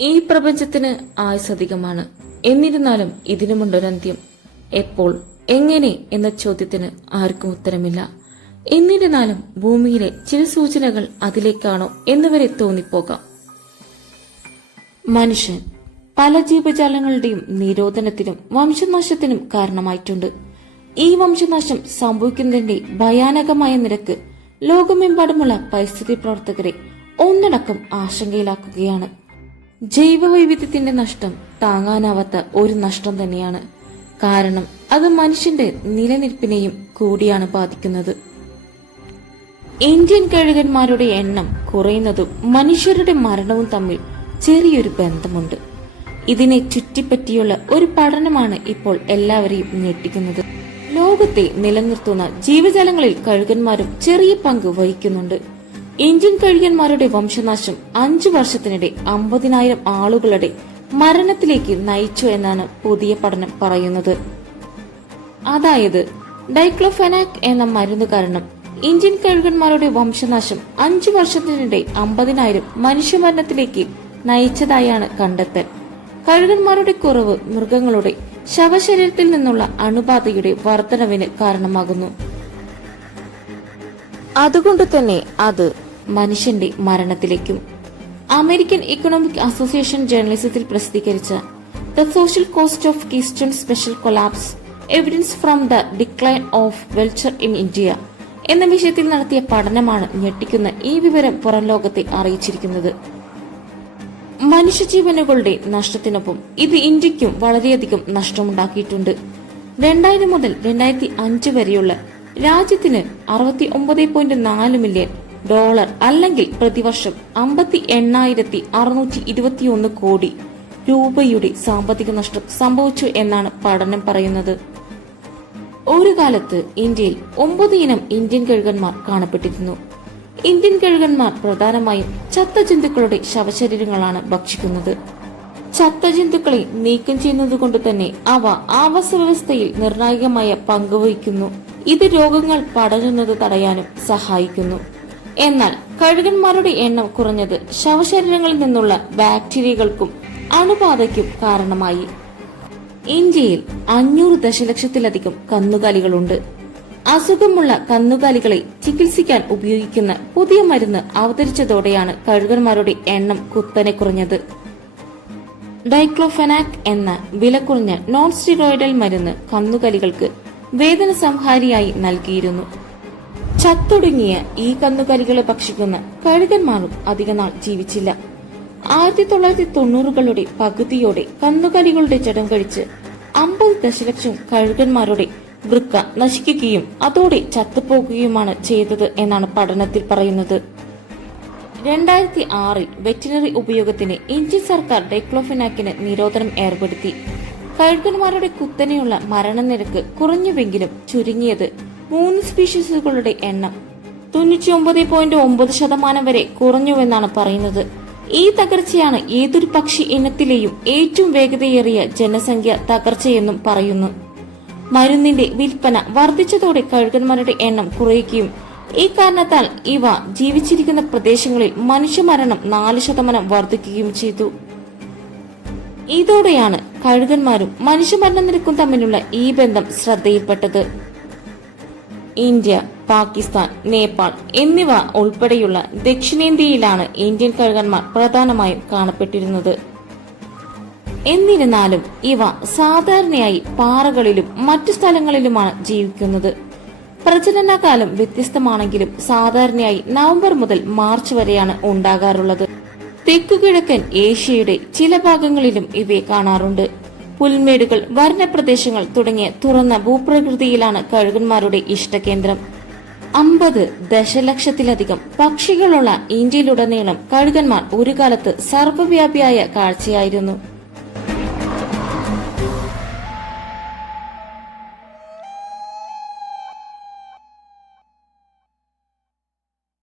ഈ പ്രപഞ്ചത്തിന് ആയുസധികമാണ്. എന്നിരുന്നാലും ഇതിനുമുണ്ടൊരന്ത്യം. എപ്പോൾ എങ്ങനെ എന്ന ചോദ്യത്തിന് ആർക്കും ഉത്തരമില്ല. എന്നിരുന്നാലും ഭൂമിയിലെ ചില സൂചനകൾ അതിലേക്കാണോ എന്നുവരെ തോന്നിപ്പോകാം. മനുഷ്യൻ പല ജീവജാലങ്ങളുടെയും നിരോധനത്തിനും വംശനാശത്തിനും കാരണമായിട്ടുണ്ട്. ഈ വംശനാശം സംഭവിക്കുന്നതിന്റെ ഭയാനകമായ നിരക്ക് ലോകമെമ്പാടുമുള്ള പരിസ്ഥിതി പ്രവർത്തകരെ ഒന്നടക്കം ആശങ്കയിലാക്കുകയാണ്. ജൈവവൈവിധ്യത്തിന്റെ നഷ്ടം താങ്ങാനാവാത്ത ഒരു നഷ്ടം തന്നെയാണ്. കാരണം അത് മനുഷ്യന്റെ നിലനിൽപ്പിനെയും കൂടിയാണ് ബാധിക്കുന്നത്. ഇന്ത്യൻ കഴുകന്മാരുടെ എണ്ണം കുറയുന്നതും മനുഷ്യരുടെ മരണവും തമ്മിൽ ചെറിയൊരു ബന്ധമുണ്ട്. ഇതിനെ ചുറ്റിപ്പറ്റിയുള്ള ഒരു പഠനമാണ് ഇപ്പോൾ എല്ലാവരെയും ഞെട്ടിക്കുന്നത്. ലോകത്തെ നിലനിർത്തുന്ന ജീവജാലങ്ങളിൽ കഴുകന്മാരും ചെറിയ പങ്ക് വഹിക്കുന്നുണ്ട്. ഇന്ത്യൻ കഴുകന്മാരുടെ വംശനാശം അഞ്ചു വർഷത്തിനിടെ അമ്പതിനായിരം ആളുകളുടെ മരണത്തിലേക്ക് നയിച്ചു എന്നാണ് പുതിയ പഠനം പറയുന്നത്. അതായത് ഡൈക്ലോഫെനാക് എന്ന മരുന്ന് കാരണം ഇന്ത്യൻ കഴുകന്മാരുടെ വംശനാശം അഞ്ചു വർഷത്തിനിടെ അമ്പതിനായിരം മനുഷ്യമരണത്തിലേക്ക് നയിച്ചതായാണ് കണ്ടെത്തൽ. കഴുകന്മാരുടെ കുറവ് മൃഗങ്ങളുടെ ശവശരീരത്തിൽ നിന്നുള്ള അണുബാധയുടെ വർധനവിന് കാരണമാകുന്നു. അതുകൊണ്ട് തന്നെ അത് മനുഷ്യന്റെ മരണത്തിലേക്കും. അമേരിക്കൻ ഇക്കണോമിക് അസോസിയേഷൻ ജേർണലിസത്തിൽ പ്രസിദ്ധീകരിച്ച the social cost of keystone special collapse evidence from the decline of vulture in India എന്ന വിഷയത്തിൽ നടത്തിയ പഠനമാണ് ഞെട്ടിക്കുന്ന ഈ വിവരം പുറം ലോകത്തെ അറിയിച്ചിരിക്കുന്നത്. മനുഷ്യജീവനുകളുടെ നഷ്ടത്തിനൊപ്പം ഇത് ഇന്ത്യക്കും വളരെയധികം നഷ്ടമുണ്ടാക്കിയിട്ടുണ്ട്. രണ്ടായിരം മുതൽ രണ്ടായിരത്തി അഞ്ച് വരെയുള്ള രാജ്യത്തിന് അറുപത്തി ഒമ്പത് പോയിന്റ് നാല് മില്യൺ ഡോളർ അല്ലെങ്കിൽ പ്രതിവർഷം അമ്പത്തി എണ്ണായിരത്തി അറുന്നൂറ്റി ഇരുപത്തിയൊന്ന് കോടി രൂപയുടെ സാമ്പത്തിക നഷ്ടം സംഭവിച്ചു എന്നാണ് പഠനം പറയുന്നത്. ഒരു കാലത്ത് ഇന്ത്യയിൽ ഒമ്പത് ഇനം ഇന്ത്യൻ കഴുകന്മാർ കാണപ്പെട്ടിരുന്നു. ഇന്ത്യൻ കഴുകന്മാർ പ്രധാനമായും ചത്ത ജന്തുക്കളുടെ ശവശരീരങ്ങളാണ് ഭക്ഷിക്കുന്നത്. ചത്ത ജന്തുക്കളെ നീക്കം ചെയ്യുന്നത് കൊണ്ട് തന്നെ അവ ആവാസ വ്യവസ്ഥയിൽ നിർണായകമായ പങ്കുവഹിക്കുന്നു ഇത് രോഗങ്ങൾ പടരുന്നത് തടയാനും സഹായിക്കുന്നു. എന്നാൽ കഴുകന്മാരുടെ എണ്ണം കുറഞ്ഞത് ശവശരീരങ്ങളിൽ നിന്നുള്ള ബാക്ടീരിയകൾക്കും അണുബാധയ്ക്കും കാരണമായി. ഇന്ത്യയിൽ അഞ്ഞൂറ് ദശലക്ഷത്തിലധികം കന്നുകാലികളുണ്ട്. അസുഖമുള്ള കന്നുകാലികളെ ചികിത്സിക്കാൻ ഉപയോഗിക്കുന്ന പുതിയ മരുന്ന് അവതരിച്ചതോടെയാണ് കഴുകന്മാരുടെ എണ്ണം കുത്തനെ കുറഞ്ഞത്. ഡൈക്ലോഫെനാക് എന്ന വില കുറഞ്ഞ നോൺ സ്റ്റിറോയിഡൽ മരുന്ന് കന്നുകാലികൾക്ക് വേദന സംഹാരിയായി നൽകിയിരുന്നു. ചത്തൊടുങ്ങിയ ഈ കന്നുകാലികളെ ഭക്ഷിക്കുന്ന കഴുകന്മാരും അധികനാൾ ജീവിച്ചില്ല. ആയിരത്തി തൊള്ളായിരത്തി തൊണ്ണൂറുകളുടെ പകുതിയോടെ കന്നുകാലികളുടെ ജഡം കഴിച്ച് അമ്പത് ദശലക്ഷം കഴുകന്മാരുടെ വൃക്ക നശിക്കുകയും അതോടെ ചത്തുപോകുകയുമാണ് ചെയ്തത് എന്നാണ് പഠനത്തിൽ പറയുന്നത്. രണ്ടായിരത്തി ആറിൽ വെറ്റിനറി ഉപയോഗത്തിന് ഇന്ത്യൻ സർക്കാർ ഡൈക്ലോഫിനാക്കിന് നിരോധനം ഏർപ്പെടുത്തി. കഴുകന്മാരുടെ കുത്തനെയുള്ള മരണനിരക്ക് കുറഞ്ഞുവെങ്കിലും ചുരുങ്ങിയത് മൂന്ന് സ്പീഷീസുകളുടെ എണ്ണം തൊണ്ണൂറ്റി ഒമ്പത് പോയിന്റ് ഒമ്പത് ശതമാനം വരെ കുറഞ്ഞുവെന്നാണ് പറയുന്നത്. ഈ തകർച്ചയാണ് ഏതൊരു പക്ഷി ഇനത്തിലെയും ഏറ്റവും വേഗതയേറിയ ജനസംഖ്യ തകർച്ചയെന്നും പറയുന്നു. മരുന്നിന്റെ വിൽപ്പന വർദ്ധിച്ചതോടെ കഴുകന്മാരുടെ എണ്ണം കുറയുകയും ഈ കാരണത്താൽ ഇവ ജീവിച്ചിരിക്കുന്ന പ്രദേശങ്ങളിൽ മനുഷ്യമരണം നാല് ശതമാനം വർദ്ധിക്കുകയും ചെയ്തു. ഇതോടെയാണ് കഴുകന്മാരും മനുഷ്യമരണ നിരക്കും തമ്മിലുള്ള ഈ ബന്ധം ശ്രദ്ധയിൽപ്പെട്ടത്. ഇന്ത്യ പാകിസ്ഥാൻ നേപ്പാൾ എന്നിവ ഉൾപ്പെടെയുള്ള ദക്ഷിണേന്ത്യയിലാണ് ഇന്ത്യൻ കഴുകന്മാർ പ്രധാനമായും കാണപ്പെട്ടിരുന്നത്. എന്നിരുന്നാലും ഇവ സാധാരണയായി പാറകളിലും മറ്റു സ്ഥലങ്ങളിലുമാണ് ജീവിക്കുന്നത്. പ്രജനനകാലം വ്യത്യസ്തമാണെങ്കിലും സാധാരണയായി നവംബർ മുതൽ മാർച്ച് വരെയാണ് ഉണ്ടാകാറുള്ളത്. തെക്കുകിഴക്കൻ ഏഷ്യയുടെ ചില ഭാഗങ്ങളിലും ഇവയെ കാണാറുണ്ട്. പുൽമേടുകൾ വർണപ്രദേശങ്ങൾ തുടങ്ങിയ തുറന്ന ഭൂപ്രകൃതിയിലാണ് കഴുകന്മാരുടെ ഇഷ്ടകേന്ദ്രം. അമ്പത് ദശലക്ഷത്തിലധികം പക്ഷികളുള്ള ഇന്ത്യയിലുടനീളം കഴുകന്മാർ ഒരു കാലത്ത് സർവവ്യാപിയായ കാഴ്ചയായിരുന്നു.